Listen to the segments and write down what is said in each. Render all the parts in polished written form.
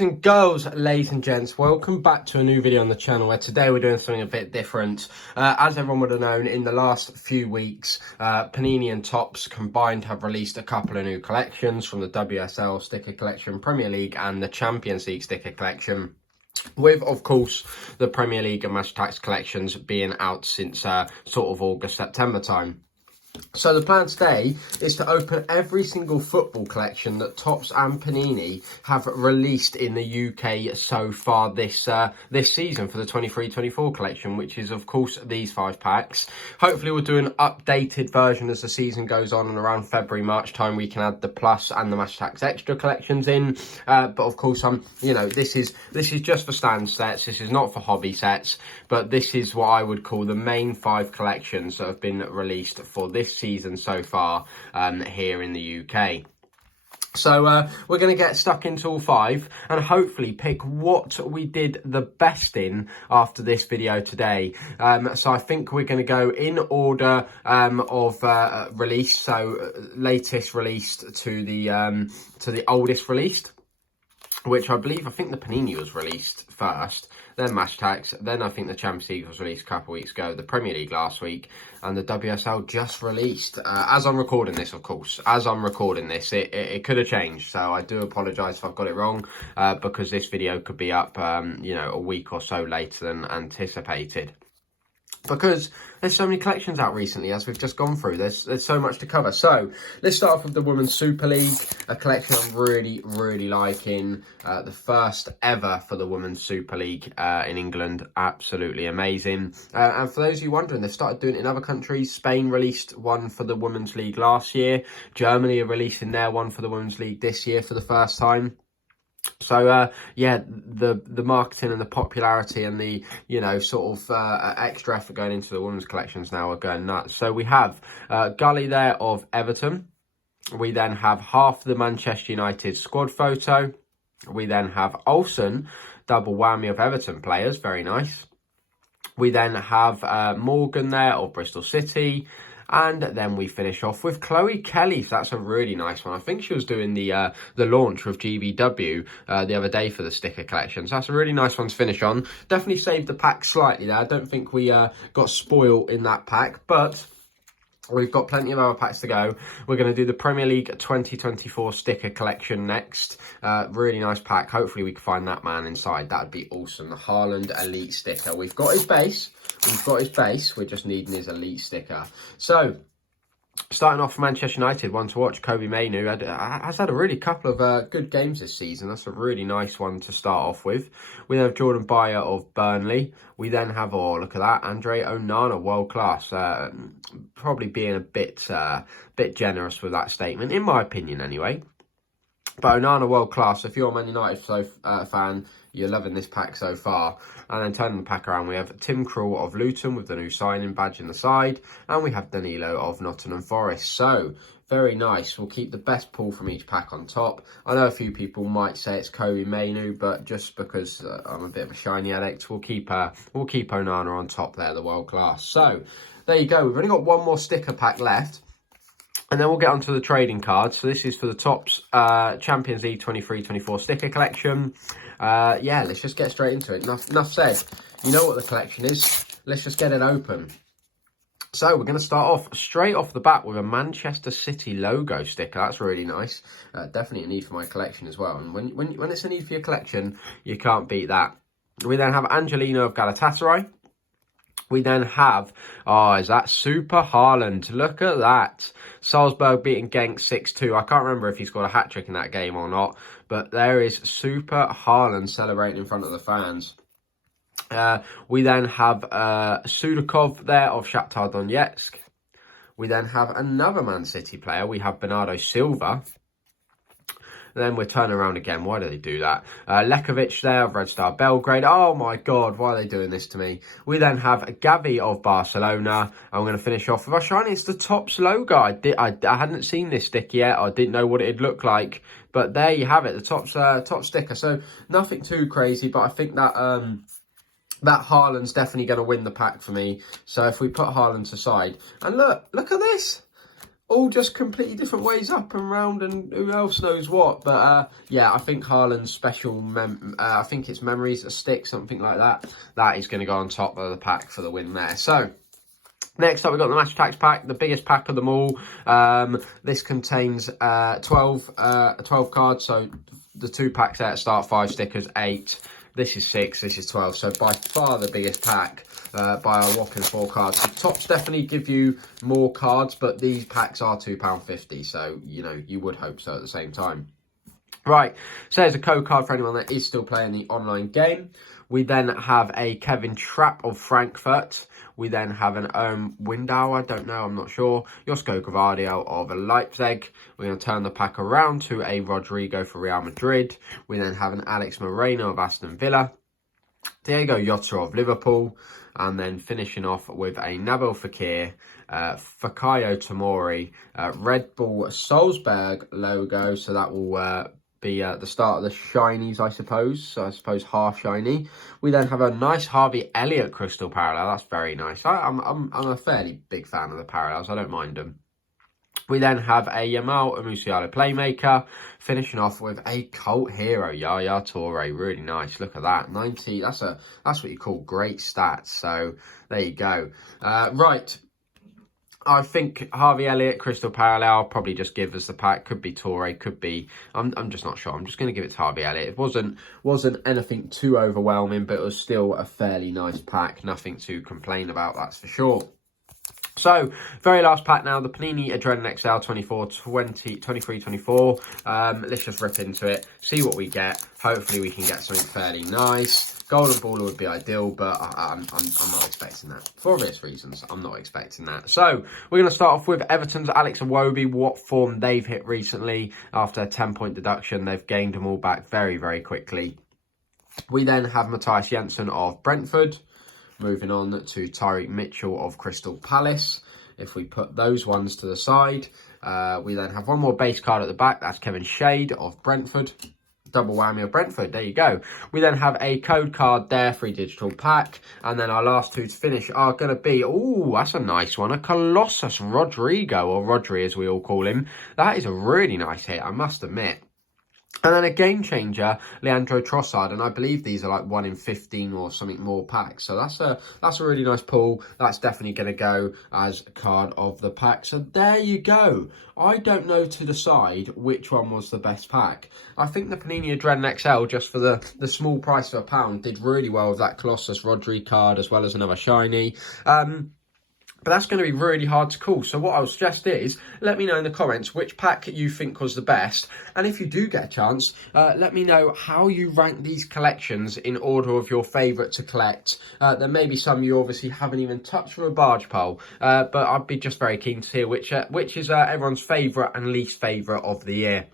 And girls, ladies and gents, welcome back to a new video on the channel where today we're doing something a bit different. As everyone would have known, in the last few weeks, Panini and Topps combined have released a couple of new collections from the WSL sticker collection, Premier League and the Champions League sticker collection. With, of course, the Premier League and attax collections being out since sort of August, September time. So the plan today is to open every single football collection that Topps and Panini have released in the UK so far this season for the 23-24 collection, which is of course these 5 packs. Hopefully we'll do an updated version as the season goes on, and around February, March time we can add the Plus and the attax extra collections in. But of course, you know, this is just for stand sets. This is not for hobby sets, but this is what I would call the main 5 collections that have been released for this season so far here in the UK. So we're going to get stuck into all 5 and hopefully pick what we did the best in after this video today. So I think we're going to go in order of release, so latest released to the oldest released, which I think the Panini was released first, then attax, then I think the Champions League was released a couple of weeks ago, the Premier League last week, and the WSL just released. As I'm recording this, of course, it could have changed, so I do apologise if I've got it wrong, because this video could be up, you know, a week or so later than anticipated. Because there's so many collections out recently, as we've just gone through. There's so much to cover. So let's start off with the Women's Super League, a collection I'm really liking. The first ever for the Women's Super League in England. Absolutely amazing. And for those of you wondering, they've started doing it in other countries. Spain released one for the Women's League last year. Germany are releasing their one for the Women's League this year for the first time. So yeah, the marketing and the popularity and the, you know, sort of extra effort going into the women's collections now are going nuts. So we have Gully there of Everton. We then have half the Manchester United squad photo. We then have Olsen, double whammy of Everton players, very nice. We then have Morgan there of Bristol City. And then we finish off with Chloe Kelly. So that's a really nice one. I think she was doing the launch with GBW the other day for the sticker collection. So that's a really nice one to finish on. Definitely saved the pack slightly there. I don't think we got spoiled in that pack, but we've got plenty of other packs to go. We're going to do the Premier League 2024 sticker collection next. Really nice pack. Hopefully we can find that man inside. That would be awesome. The Haaland Elite sticker. We've got his base. We're just needing his Elite sticker. So, starting off for Manchester United, one to watch, Kobbie Mainoo has had a really couple of good games this season. That's a really nice one to start off with. We then have Jordan Bayer of Burnley. We then have, oh, look at that, Andre Onana, world class. Probably being a bit generous with that statement, in my opinion anyway. But Onana, world class. If you're a Man United fan, you're loving this pack so far. And then turning the pack around, we have Tim Krul of Luton with the new signing badge in the side. And we have Danilo of Nottingham Forest. So, very nice. We'll keep the best pull from each pack on top. I know a few people might say it's Kobbie Mainoo, but just because I'm a bit of a shiny addict, we'll keep Onana on top there, the world class. So, there you go. We've only got one more sticker pack left. And then we'll get onto the trading cards. So this is for the Topps Champions League 23-24 sticker collection. Yeah, let's just get straight into it. Enough said. You know what the collection is. Let's just get it open. So we're going to start off straight off the bat with a Manchester City logo sticker. That's really nice. Definitely a need for my collection as well. And when it's a need for your collection, you can't beat that. We then have Angelino of Galatasaray. We then have, is that Super Haaland? Look at that. Salzburg beating Genk 6-2. I can't remember if he scored a hat-trick in that game or not. But there is Super Haaland celebrating in front of the fans. We then have Sudakov there of Shakhtar Donetsk. We then have another Man City player. We have Bernardo Silva. Then we're turning around again. Why do they do that? Lekovic there of Red Star Belgrade. Oh my God, why are they doing this to me? We then have Gavi of Barcelona. And we're going to finish off with our shiny. It's the Topps logo. I hadn't seen this stick yet. I didn't know what it'd look like. But there you have it, the Topps sticker. So nothing too crazy, but I think that that Haaland's definitely going to win the pack for me. So if we put Haaland aside. And look at this. all just completely different ways up and round, and who else knows what. But yeah, I think Haaland's special, I think it's Memories That Stick, something like that. That is going to go on top of the pack for the win there. So next up, we've got the Match Attax pack, the biggest pack of them all. This contains 12 cards, so the 2 packs there at start, 5 stickers, 8. This is 6, this is 12, so by far the biggest pack by a whopping 4 cards. The Topps definitely give you more cards, but these packs are £2.50, so, you know, you would hope so at the same time. Right, so there's a code card for anyone that is still playing the online game. We then have a Kevin Trapp of Frankfurt. We then have an Windau, I don't know, I'm not sure. Josko Gvardiol of Leipzig. We're going to turn the pack around to a Rodrigo for Real Madrid. We then have an Alex Moreno of Aston Villa. Diego Jota of Liverpool. And then finishing off with a Nabil Fekir, Fikayo Tomori, Red Bull Salzburg logo. So that will be the start of the shinies, I suppose. So I suppose half shiny. We then have a nice Harvey Elliott crystal parallel. That's very nice. I'm a fairly big fan of the parallels. I don't mind them. We then have a Yamal Musiala playmaker, finishing off with a cult hero, Yaya Toure. Really nice. Look at that, 90. That's what you call great stats. So there you go. Right. I think Harvey Elliott, Crystal Parallel, probably just give us the pack. Could be Toure, could be... I'm just not sure. I'm just going to give it to Harvey Elliott. It wasn't anything too overwhelming, but it was still a fairly nice pack. Nothing to complain about, that's for sure. So, very last pack now, the Panini Adrenalyn XL 23-24. Let's just rip into it, see what we get. Hopefully we can get something fairly nice. Golden Baller would be ideal, but I'm not expecting that. For obvious reasons, I'm not expecting that. So, we're going to start off with Everton's Alex Iwobi, what form they've hit recently. After a 10-point deduction, they've gained them all back very, very quickly. We then have Matthias Jensen of Brentford. Moving on to Tyreek Mitchell of Crystal Palace. If we put those ones to the side, we then have one more base card at the back. That's Kevin Shade of Brentford. Double whammy of Brentford. There you go. We then have a code card there, free digital pack. And then our last two to finish are going to be, oh, that's a nice one. A Colossus Rodrigo, or Rodri as we all call him. That is a really nice hit, I must admit. And then a game changer, Leandro Trossard, and I believe these are like 1 in 15 or something more packs. So that's a really nice pull. That's definitely going to go as a card of the pack. So there you go. I don't know to decide which one was the best pack. I think the Panini Adrenalyn XL, just for the small price of £1, did really well with that Colossus Rodri card as well as another shiny. But that's going to be really hard to call. So what I would suggest is, let me know in the comments which pack you think was the best. And if you do get a chance, let me know how you rank these collections in order of your favourite to collect. There may be some you obviously haven't even touched with a barge pole. But I'd be just very keen to hear which is everyone's favourite and least favourite of the year.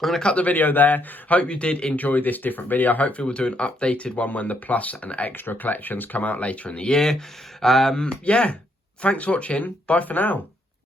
I'm going to cut the video there. Hope you did enjoy this different video. Hopefully we'll do an updated one when the plus and extra collections come out later in the year. Yeah. Thanks for watching. Bye for now.